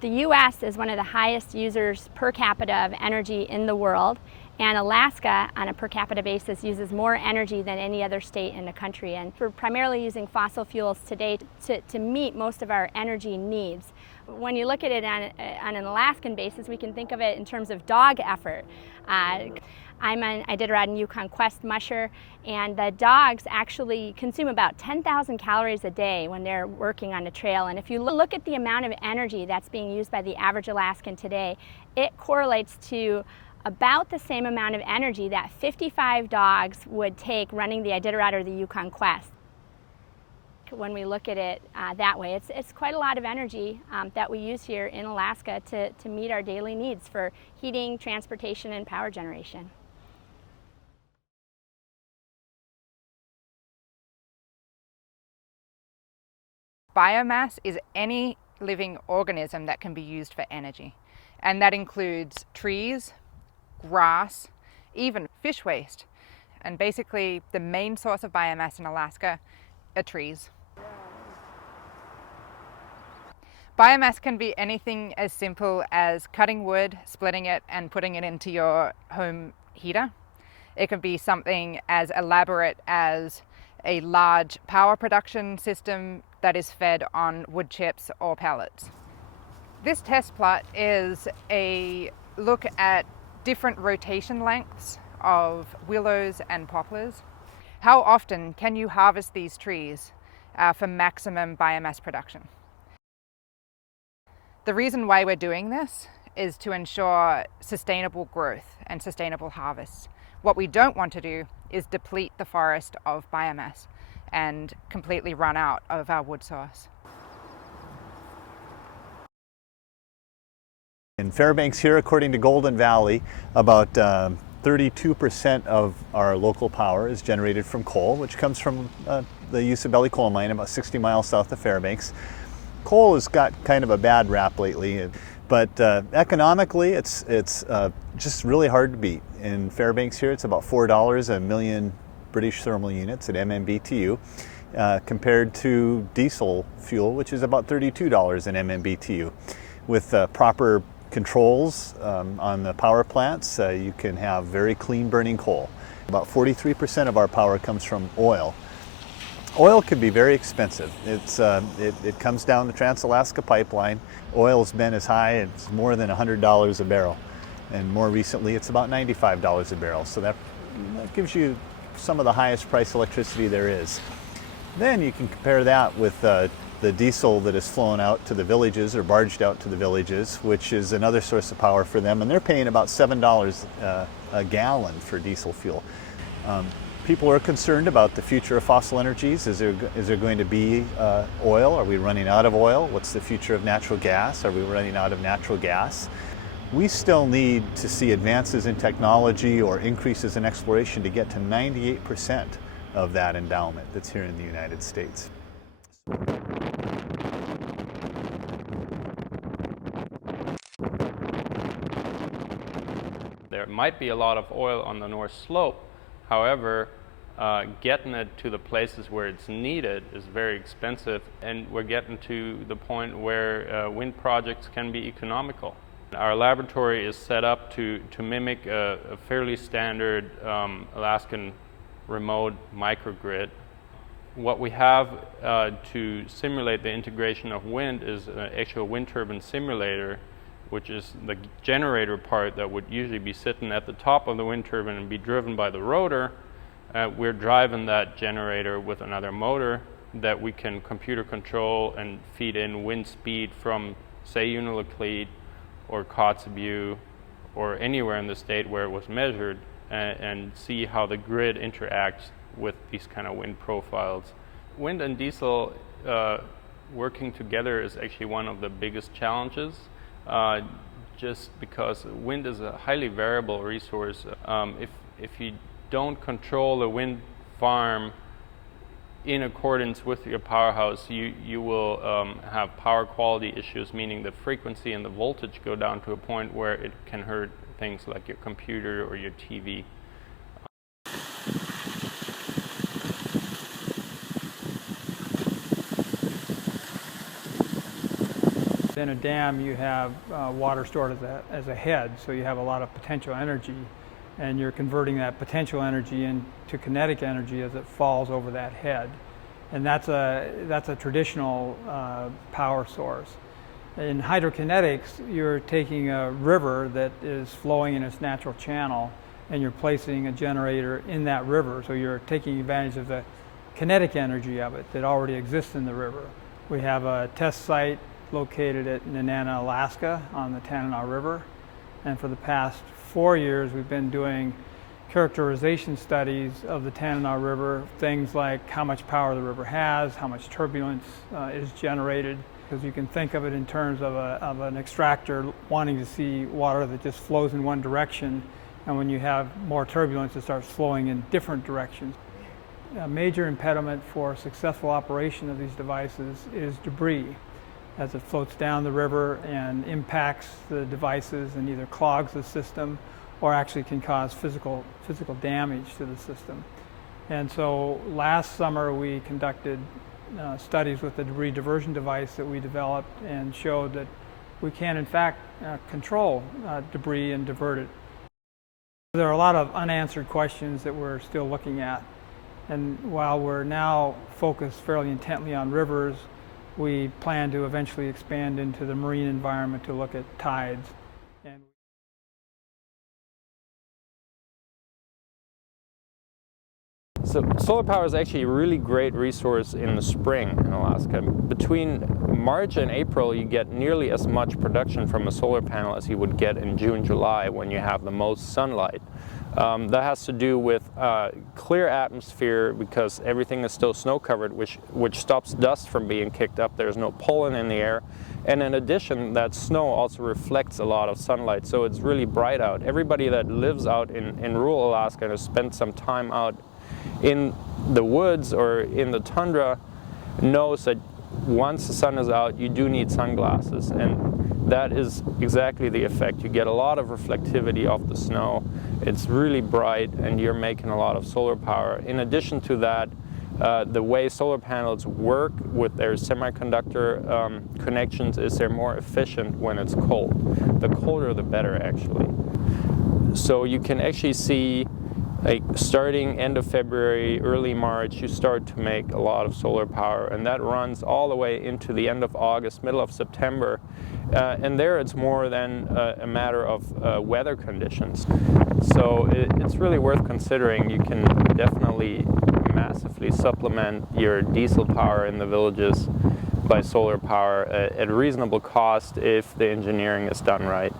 The U.S. is one of the highest users per capita of energy in the world, and Alaska, on a per capita basis, uses more energy than any other state in the country. And we're primarily using fossil fuels today to meet most of our energy needs. When you look at it on an Alaskan basis, we can think of it in terms of dog effort. I'm an Iditarod and Yukon Quest musher, and the dogs actually consume about 10,000 calories a day when they're working on the trail. And if you look at the amount of energy that's being used by the average Alaskan today, it correlates to about the same amount of energy that 55 dogs would take running the Iditarod or the Yukon Quest. When we look at it that way, it's quite a lot of energy that we use here in Alaska to meet our daily needs for heating, transportation, and power generation. Biomass is any living organism that can be used for energy, and that includes trees, grass, even fish waste. And basically the main source of biomass in Alaska are trees. Biomass can be anything as simple as cutting wood, splitting it, and putting it into your home heater. It can be something as elaborate as a large power production system that is fed on wood chips or pellets. This test plot is a look at different rotation lengths of willows and poplars. How often can you harvest these trees for maximum biomass production? The reason why we're doing this is to ensure sustainable growth and sustainable harvests. What we don't want to do is deplete the forest of biomass and completely run out of our wood source. In Fairbanks here, according to Golden Valley, about 32% of our local power is generated from coal, which comes from the UC coal mine about 60 miles south of Fairbanks. Coal has got kind of a bad rap lately, but economically it's just really hard to beat. In Fairbanks here, it's about $4 a million British thermal units at MMBTU, compared to diesel fuel, which is about $32 an MMBTU. With proper controls on the power plants, you can have very clean burning coal. About 43% of our power comes from oil. Oil can be very expensive. It comes down the Trans-Alaska Pipeline. Oil's been as high as more than $100 a barrel. And more recently, it's about $95 a barrel. So that gives you some of the highest price electricity there is. Then you can compare that with the diesel that is flown out to the villages or barged out to the villages, which is another source of power for them. And they're paying about $7 a gallon for diesel fuel. People are concerned about the future of fossil energies. Is there going to be oil? Are we running out of oil? What's the future of natural gas? Are we running out of natural gas? We still need to see advances in technology or increases in exploration to get to 98% of that endowment that's here in the United States. There might be a lot of oil on the North Slope. However, getting it to the places where it's needed is very expensive, and we're getting to the point where wind projects can be economical. Our laboratory is set up to mimic a fairly standard Alaskan remote microgrid. What we have to simulate the integration of wind is an actual wind turbine simulator, which is the generator part that would usually be sitting at the top of the wind turbine and be driven by the rotor. We're driving that generator with another motor that we can computer control and feed in wind speed from, say, Unalakleet or Kotzebue or anywhere in the state where it was measured, and see how the grid interacts with these kind of wind profiles. Wind and diesel working together is actually one of the biggest challenges, just because wind is a highly variable resource. If you don't control the wind farm in accordance with your powerhouse, you will have power quality issues, meaning the frequency and the voltage go down to a point where it can hurt things like your computer or your TV. within a dam you have water stored as a head, so you have a lot of potential energy, and you're converting that potential energy into kinetic energy as it falls over that head. And that's a traditional power source. In hydrokinetics, you're taking a river that is flowing in its natural channel, and you're placing a generator in that river, so you're taking advantage of the kinetic energy of it that already exists in the river. We have a test site located at Nenana, Alaska on the Tanana River, and for the past 4 years we've been doing characterization studies of the Tanana River, things like how much power the river has, how much turbulence is generated, because you can think of it in terms of an extractor wanting to see water that just flows in one direction, and when you have more turbulence it starts flowing in different directions. A major impediment for successful operation of these devices is debris, as it floats down the river and impacts the devices and either clogs the system or actually can cause physical damage to the system. And so last summer we conducted studies with the debris diversion device that we developed and showed that we can in fact control debris and divert it. There are a lot of unanswered questions that we're still looking at. And while we're now focused fairly intently on rivers, we plan to eventually expand into the marine environment to look at tides. So solar power is actually a really great resource in the spring in Alaska. Between March and April you get nearly as much production from a solar panel as you would get in June, July when you have the most sunlight. That has to do with clear atmosphere because everything is still snow covered, which stops dust from being kicked up. There's no pollen in the air. And in addition, that snow also reflects a lot of sunlight, so it's really bright out. Everybody that lives out in rural Alaska and has spent some time out in the woods or in the tundra knows that once the sun is out you do need sunglasses, and that is exactly the effect. You get a lot of reflectivity off the snow, it's really bright, and you're making a lot of solar power. In addition to that, the way solar panels work with their semiconductor connections is they're more efficient when it's cold. The colder the better actually. So you can actually see, like, starting end of February, early March, you start to make a lot of solar power, and that runs all the way into the end of August, middle of September. And there it's more than a matter of weather conditions. So it's really worth considering. You can definitely massively supplement your diesel power in the villages by solar power at a reasonable cost if the engineering is done right.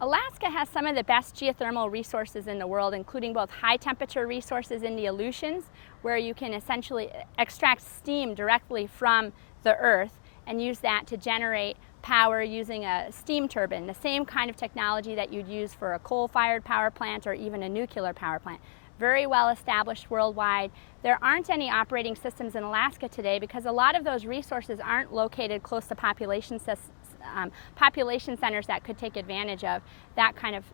Alaska has some of the best geothermal resources in the world, including both high temperature resources in the Aleutians, where you can essentially extract steam directly from the earth and use that to generate power using a steam turbine, the same kind of technology that you'd use for a coal-fired power plant or even a nuclear power plant. Very well established worldwide. There aren't any operating systems in Alaska today because a lot of those resources aren't located close to population centers that could take advantage of that kind of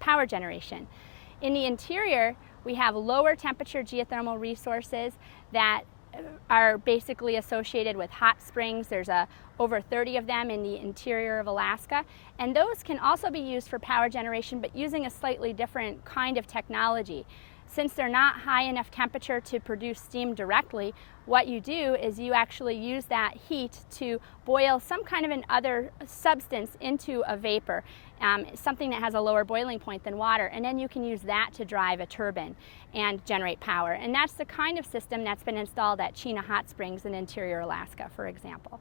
power generation. In the interior, we have lower temperature geothermal resources that are basically associated with hot springs. There's over 30 of them in the interior of Alaska, and those can also be used for power generation, but using a slightly different kind of technology. Since they're not high enough temperature to produce steam directly, what you do is you actually use that heat to boil some kind of an other substance into a vapor, something that has a lower boiling point than water, and then you can use that to drive a turbine and generate power. And that's the kind of system that's been installed at Chena Hot Springs in interior Alaska, for example.